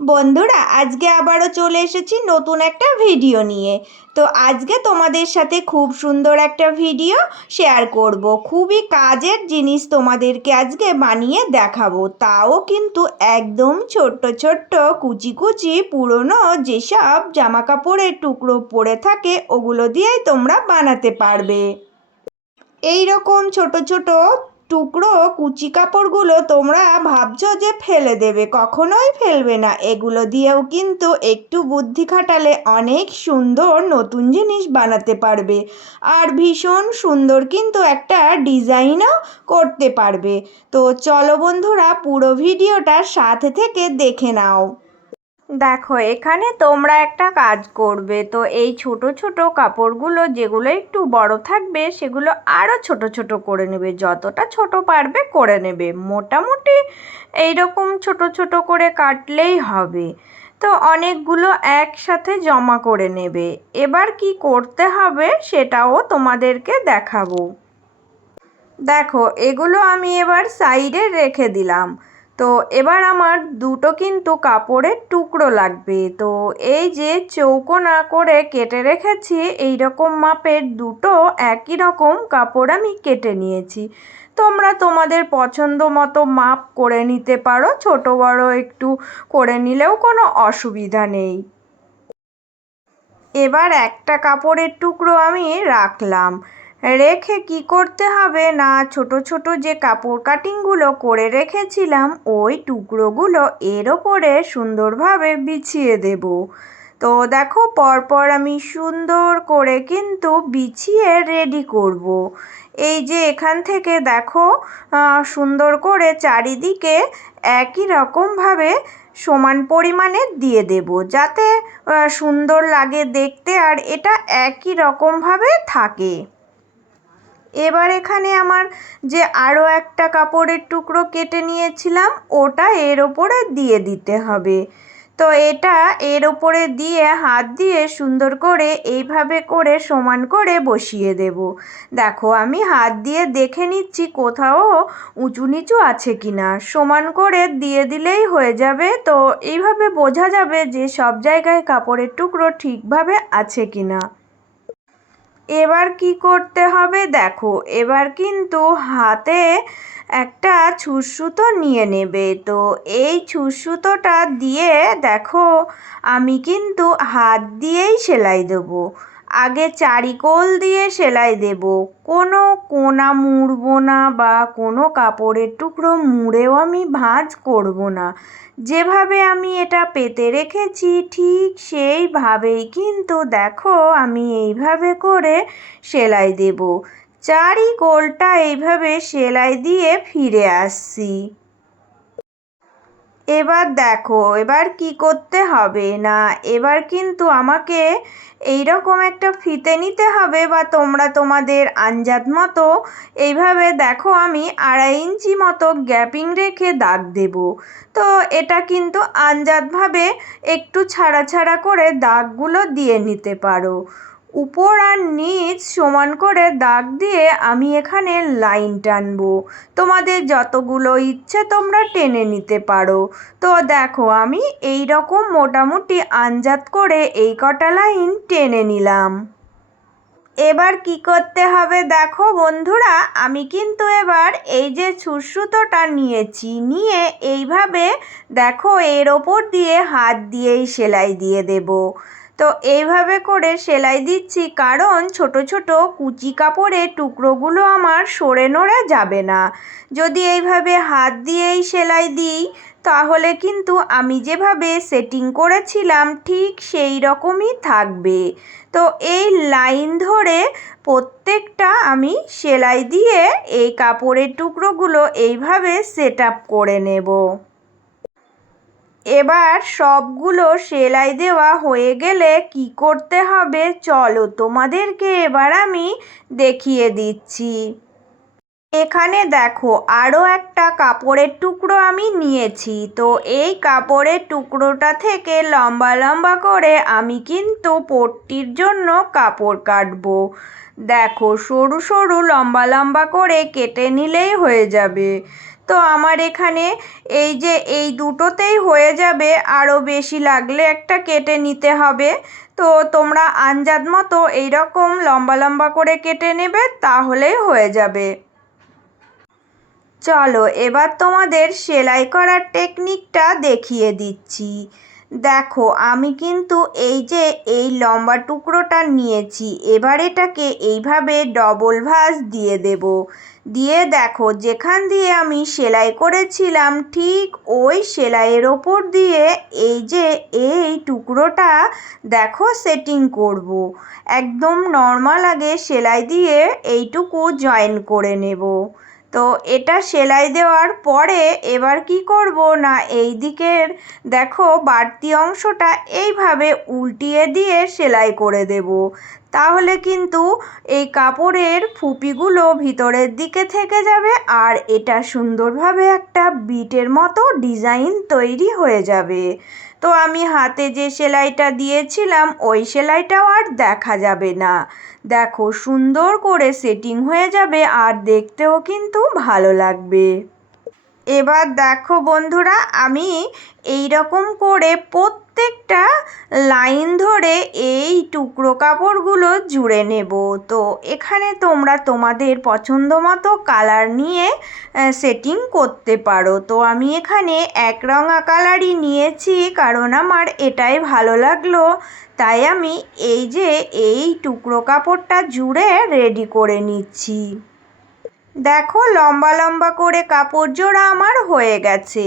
বন্ধুরা, আজকে আবারও চলে এসেছি নতুন একটা ভিডিও নিয়ে। তো আজকে তোমাদের সাথে খুব সুন্দর একটা ভিডিও শেয়ার করব। খুবই কাজের জিনিস তোমাদেরকে আজকে বানিয়ে দেখাবো, তাও কিন্তু একদম ছোট্ট ছোট্ট কুচি কুচি পুরনো যেসব জামা কাপড়ের টুকরো পরে থাকে ওগুলো দিয়েই তোমরা বানাতে পারবে। এই রকম ছোট ছোট টুকরো কুচি কাপড়গুলো তোমরা ভাবছো যে ফেলে দেবে, কখনোই ফেলবে না। এগুলো দিয়েও কিন্তু একটু বুদ্ধি খাটালে অনেক সুন্দর নতুন জিনিস বানাতে পারবে, আর ভীষণ সুন্দর কিন্তু একটা ডিজাইনও করতে পারবে। তো চলো বন্ধুরা, পুরো ভিডিওটা সাথে থেকে দেখে নাও। দেখো, এখানে তোমরা একটা কাজ করবে। তো এই ছোট ছোট কাপড়গুলো যেগুলো একটু বড় থাকবে সেগুলো আরও ছোট ছোট করে নেবে, যতটা ছোট পারবে করে নেবে। মোটামুটি এইরকম ছোট ছোট করে কাটলেই হবে। তো অনেকগুলো একসাথে জমা করে নেবে। এবার কি করতে হবে সেটাও তোমাদেরকে দেখাবো। দেখো, এগুলো আমি এবার সাইডে রেখে দিলাম। তো এবার আমার দুটো কিন্তু কাপড়ের টুকরো লাগবে। তো এই যে চৌকো না করে কেটে রেখেছি, এই রকম মাপের দুটো একই রকম কাপড় আমি কেটে নিয়েছি। তোমরা তোমাদের পছন্দ মতো মাপ করে নিতে পারো, ছোট বড় একটু করে নিলেও কোনো অসুবিধা নেই। এবার একটা কাপড়ের টুকরো আমি রাখলাম। রেখে কি করতে হবে না, ছোট ছোট যে কাপড় কাটিংগুলো করে রেখেছিলাম ওই টুকরোগুলো এর ওপরে সুন্দরভাবে বিছিয়ে দেব। তো দেখো, পরপর আমি সুন্দর করে কিন্তু বিছিয়ে রেডি করব। এই যে এখান থেকে দেখো, সুন্দর করে চারিদিকে একই রকমভাবে সমান পরিমাণে দিয়ে দেব, যাতে সুন্দর লাগে দেখতে আর এটা একই রকমভাবে থাকে। এবার এখানে আমার যে আরও একটা কাপড়ের টুকরো কেটে নিয়েছিলাম ওটা এর ওপরে দিয়ে দিতে হবে। তো এটা এর ওপরে দিয়ে হাত দিয়ে সুন্দর করে এইভাবে করে সমান করে বসিয়ে দেব। দেখো, আমি হাত দিয়ে দেখে নিচ্ছি কোথাও উঁচু নিচু আছে কিনা। সমান করে দিয়ে দিলেই হয়ে যাবে। তো এইভাবে বোঝা যাবে যে সব জায়গায় কাপড়ের টুকরো ঠিকভাবে আছে কিনা। এবার কি করতে হবে দেখো, এবার কিন্তু হাতে একটা ছুঁচসুতো নিয়ে নেবে। তো এই ছুঁচসুতোটা দিয়ে দেখো, আমি কিন্তু হাত দিয়েই সেলাই দেবো। আগে চারিকোল দিয়ে সেলাই দেব, কোনো কোনা মুড়বো না বা কোনো কাপড়ের টুকরো মুড়েও আমি ভাঁজ করব না। যেভাবে আমি এটা পেতে রেখেছি ঠিক সেইভাবেই কিন্তু দেখো আমি এইভাবে করে সেলাই দেব। চারিকোলটা এইভাবে সেলাই দিয়ে ফিরে আসছি। এবার দেখো, এবার কি করতে হবে না, এবার কিন্তু আমাকে এই রকম একটা ফিতে নিতে হবে, বা তোমরা তোমাদের আন্দাজ মতো এইভাবে দেখো আমি 2.5 ইঞ্চি মতো গ্যাপিং রেখে দাগ দেব। তো এটা কিন্তু আন্দাজভাবে একটু ছাড়া ছাড়া করে দাগগুলো দিয়ে নিতে পারো। উপর আর নিচ সমান করে দাগ দিয়ে আমি এখানে লাইন টানবো। তোমাদের যতগুলো ইচ্ছে তোমরা টেনে নিতে পারো। তো দেখো, আমি এই রকম মোটামুটি আন্দাজ করে এই কটা লাইন টেনে নিলাম। এবার কি করতে হবে দেখো বন্ধুরা, আমি কিন্তু এবার এই যে ছুঁচসুতোটা নিয়েছি, নিয়ে এইভাবে দেখো এর ওপর দিয়ে হাত দিয়েই সেলাই দিয়ে দেব। তো এইভাবে করে সেলাই দিচ্ছি, কারণ ছোট ছোট কুচি কাপড়ের টুকরোগুলো আমার সরে নড়ে যাবে না। যদি এইভাবে হাত দিয়েই সেলাই দিই তাহলে কিন্তু আমি যেভাবে সেটিং করেছিলাম ঠিক সেই রকমই থাকবে। তো এই লাইন ধরে প্রত্যেকটা আমি সেলাই দিয়ে এই কাপড়ের টুকরোগুলো এইভাবে সেট আপ করে নেব। এবার সবগুলো সেলাই দেওয়া হয়ে গেলে কি করতে হবে চলো তোমাদেরকে এবার আমি দেখিয়ে দিচ্ছি। এখানে দেখো, আরও একটা কাপড়ের টুকরো আমি নিয়েছি। তো এই কাপড়ের টুকরোটা থেকে লম্বা লম্বা করে আমি কিন্তু পট্টির জন্য কাপড় কাটবো। দেখো, সরু সরু লম্বা লম্বা করে কেটে নিলেই হয়ে যাবে। তো আমার এখানে এই যে এই দুটোতেই হয়ে যাবে, আরও বেশি লাগলে একটা কেটে নিতে হবে। তো তোমরা আন্দাজ মতো এইরকম লম্বা লম্বা করে কেটে নেবে, তাহলেই হয়ে যাবে। চলো এবার তোমাদের সেলাই করার টেকনিকটা দেখিয়ে দিচ্ছি। দেখো আমি কিন্তু এই যে এই লম্বা টুকরোটা নিয়েছি, এবার এটাকে এইভাবে ডবল ভাঁজ দিয়ে দেব। দিয়ে দেখো যেখান দিয়ে আমি সেলাই করেছিলাম ঠিক ওই সেলাইয়ের ওপর দিয়ে এই যে এই টুকরোটা দেখো সেটিং করব। একদম নর্মাল আগে সেলাই দিয়ে এইটুকু জয়েন করে নেব। তো এটা সেলাই দেওয়ার পরে এবার কি করব না, এই দিকের দেখো বাড়তি অংশটা এইভাবে উল্টিয়ে দিয়ে সেলাই করে দেব। তাহলে কিন্তু এই কাপড়ের ফুপিগুলো ভিতরের দিকে থেকে যাবে আর এটা সুন্দরভাবে একটা বিটের মতো ডিজাইন তৈরি হয়ে যাবে। তো আমি হাতে যে সেলাইটা দিয়েছিলাম ওই সেলাইটাও আর দেখা যাবে না। দেখো সুন্দর করে সেটিং হয়ে যাবে আর দেখতেও কিন্তু ভালো লাগবে। এবার দেখো বন্ধুরা, আমি এই রকম করে প্রত্যেকটা লাইন ধরে এই টুকরো কাপড়গুলো জুড়ে নেব। তো এখানে তোমরা তোমাদের পছন্দ মতো কালার নিয়ে সেটিং করতে পারো। তো আমি এখানে একরঙা কালারই নিয়েছি, কারণ আমার এটাই ভালো লাগলো। তাই আমি এই যে এই টুকরো কাপড়টা জুড়ে রেডি করে নিচ্ছি। দেখো লম্বা লম্বা করে কাপড় জোড়া আমার হয়ে গেছে।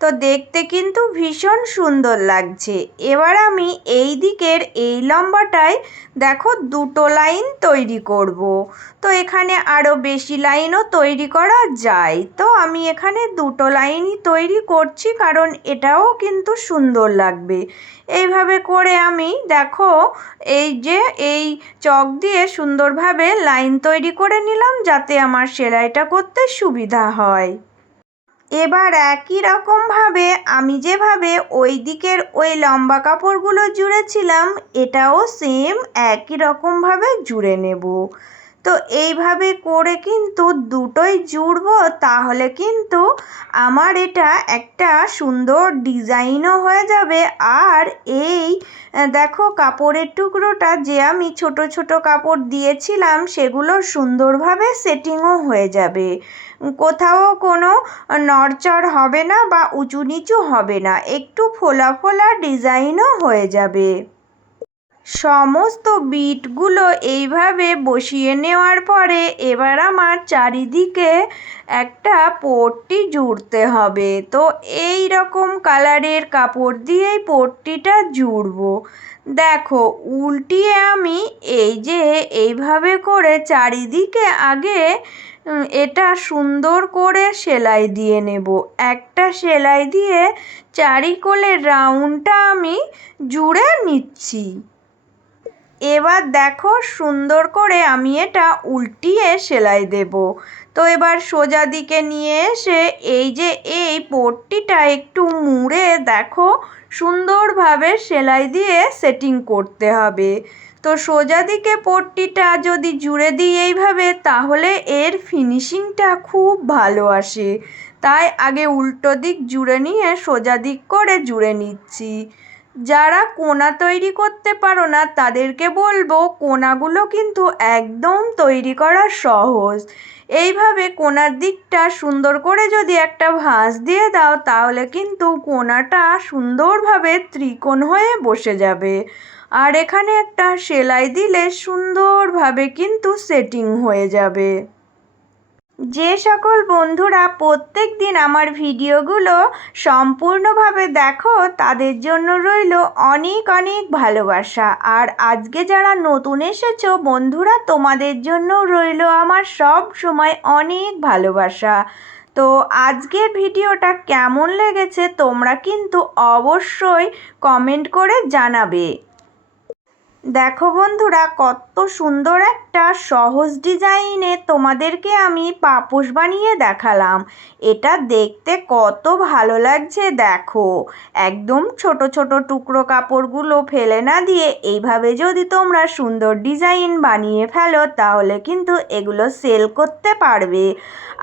তো দেখতে কিন্তু ভীষণ সুন্দর লাগছে। এবার আমি এই দিকের এই লম্বাটায় দেখো দুটো লাইন তৈরি করব। তো এখানে আরও বেশি লাইনও তৈরি করা যায়। তো আমি এখানে দুটো লাইনই তৈরি করছি, কারণ এটাও কিন্তু সুন্দর লাগবে। এইভাবে করে আমি দেখো এই যে এই চক দিয়ে সুন্দরভাবে লাইন তৈরি করে নিলাম, যাতে আমার সেলাইটা করতে সুবিধা হয়। এবার একই রকমভাবে আমি যেভাবে ওই দিকের ওই লম্বা কাপড়গুলো জুড়েছিলাম, এটাও সেম একই রকমভাবে জুড়ে নেব। তো এইভাবে করে কিন্তু দুটোই জুড়বো, তাহলে কিন্তু আমার এটা একটা সুন্দর ডিজাইনও হয়ে যাবে। আর এই দেখো কাপড়ের টুকরোটা যে আমি ছোট ছোট কাপড় দিয়েছিলাম, সেগুলো সুন্দরভাবে সেটিংও হয়ে যাবে। কোথাও কোনো নড়চড় হবে না বা উঁচু নিচু হবে না, একটু ফোলা ফোলা ডিজাইনও হয়ে যাবে। সমস্ত বিটগুলো এইভাবে বসিয়ে নেওয়ার পরে এবার আমার চারিদিকে একটা পট্টি জুড়তে হবে। তো এই রকম কালারের কাপড় দিয়েই পট্টিটা জুড়বো। দেখো উল্টিয়ে আমি এই যে এইভাবে করে চারিদিকে আগে এটা সুন্দর করে সেলাই দিয়ে নেব। একটা সেলাই দিয়ে চারিকোণের রাউন্ডটা আমি জুড়ে নিচ্ছি। এবার দেখো সুন্দর করে আমি এটা উল্টিয়ে সেলাই দেব। তো এবার সোজা দিকে নিয়ে এসে এই যে এই পট্টিটা একটু মুড়ে দেখো সুন্দরভাবে সেলাই দিয়ে সেটিং করতে হবে। তো সোজা দিকে পট্টিটা যদি জুড়ে দিই এইভাবে, তাহলে এর ফিনিশিংটা খুব ভালো আসে। তাই আগে উল্টো দিক জুড়ে নিয়ে সোজা দিক করে জুড়ে নিচ্ছি। যারা কোনা তৈরি করতে পারো না তাদেরকে বলবো, কোনাগুলো কিন্তু একদম তৈরি করা সহজ। এইভাবে কোনার দিকটা সুন্দর করে যদি একটা ভাঁজ দিয়ে দাও, তাহলে কিন্তু কোনাটা সুন্দরভাবে ত্রিকোণ হয়ে বসে যাবে। আর এখানে একটা সেলাই দিলে সুন্দরভাবে কিন্তু সেটিং হয়ে যাবে। যে সকল বন্ধুরা প্রত্যেক দিন আমার ভিডিওগুলো সম্পূর্ণভাবে দেখো, তাদের জন্য রইল অনেক অনেক ভালোবাসা। আর আজকে যারা নতুন এসেছো বন্ধুরা, তোমাদের জন্য রইল আমার সব সময় অনেক ভালোবাসা। তো আজকের ভিডিওটা কেমন লেগেছে তোমরা কিন্তু অবশ্যই কমেন্ট করে জানাবে। দেখো বন্ধুরা কত সুন্দর একটা একটা সহজ ডিজাইনে তোমাদেরকে আমি পাপোশ বানিয়ে দেখালাম। এটা দেখতে কত ভালো লাগছে দেখো। একদম ছোট ছোট টুকরো কাপড়গুলো ফেলে না দিয়ে এইভাবে যদি তোমরা সুন্দর ডিজাইন বানিয়ে ফেলো তাহলে কিন্তু এগুলো সেল করতে পারবে।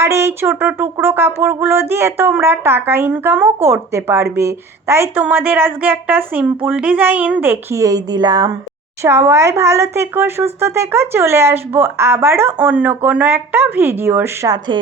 আর এই ছোট টুকরো কাপড়গুলো দিয়ে তোমরা টাকা ইনকামও করতে পারবে। তাই তোমাদের আজকে একটা সিম্পল ডিজাইন দেখিয়েই দিলাম। সবাই ভালো থেকো, সুস্থ থেকো। চলে আসবো আবারও অন্য কোনো একটা ভিডিওর সাথে।